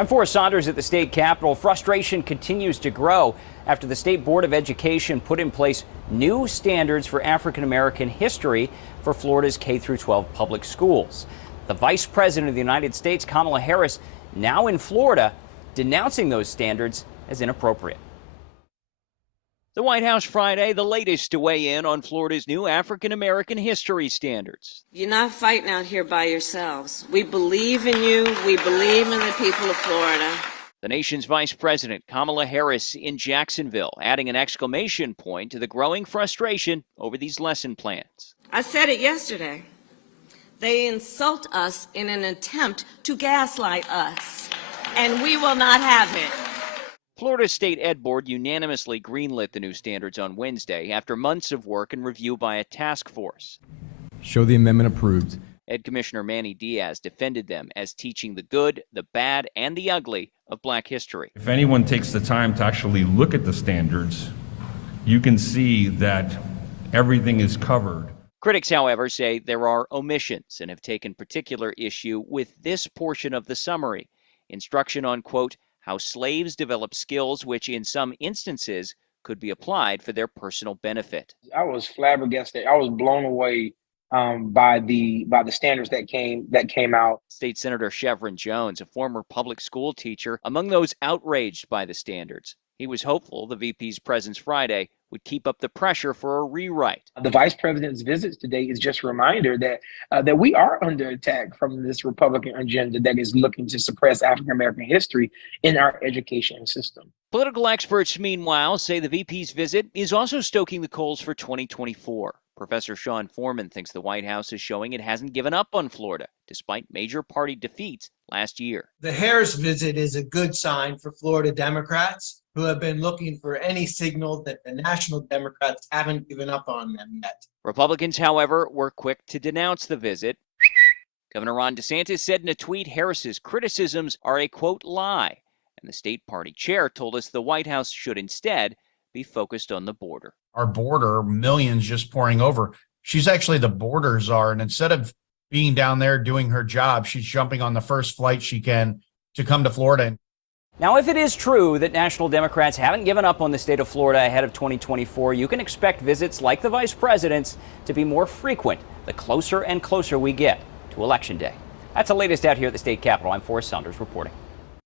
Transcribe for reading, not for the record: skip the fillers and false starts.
I'm Forrest Saunders at the state capitol. Frustration continues to grow after the State Board of Education put in place new standards for African American history for Florida's K-12 public schools. The Vice President of the United States, Kamala Harris, now in Florida, denouncing those standards as inappropriate. The White House Friday, the latest to weigh in on Florida's new African American history standards. You're not fighting out here by yourselves. We believe in you. We believe in the people of Florida. The nation's Vice President, Kamala Harris, in Jacksonville, adding an exclamation point to the growing frustration over these lesson plans. I said it yesterday. They insult us in an attempt to gaslight us, and we will not have it. Florida's State Ed Board unanimously greenlit the new standards on Wednesday after months of work and review by a task force. Show the amendment approved. Ed Commissioner Manny Diaz defended them as teaching the good, the bad, and the ugly of Black history. If anyone takes the time to actually look at the standards, you can see that everything is covered. Critics, however, say there are omissions and have taken particular issue with this portion of the summary. Instruction on, quote, how slaves develop skills which in some instances could be applied for their personal benefit. I was flabbergasted. I was blown away by the standards that came out. State Senator Chevron Jones, a former public school teacher, among those outraged by the standards. He was hopeful the VP's presence Friday would keep up the pressure for a rewrite. The Vice President's visits today is just a reminder that we are under attack from this Republican agenda that is looking to suppress African American history in our education system. Political experts, meanwhile, say the VP's visit is also stoking the coals for 2024. Professor Sean Foreman thinks the White House is showing it hasn't given up on Florida, despite major party defeats last year. The Harris visit is a good sign for Florida Democrats, who have been looking for any signal that the national Democrats haven't given up on them yet. Republicans, however, were quick to denounce the visit. Governor Ron DeSantis said in a tweet Harris's criticisms are a, quote, lie. And the state party chair told us the White House should instead be focused on the border. Our border, millions just pouring over. She's actually the border czar. And instead of being down there doing her job, she's jumping on the first flight she can to come to Florida. Now, if it is true that national Democrats haven't given up on the state of Florida ahead of 2024, you can expect visits like the vice president's to be more frequent the closer and closer we get to Election Day. That's the latest out here at the state capitol. I'm Forrest Saunders reporting.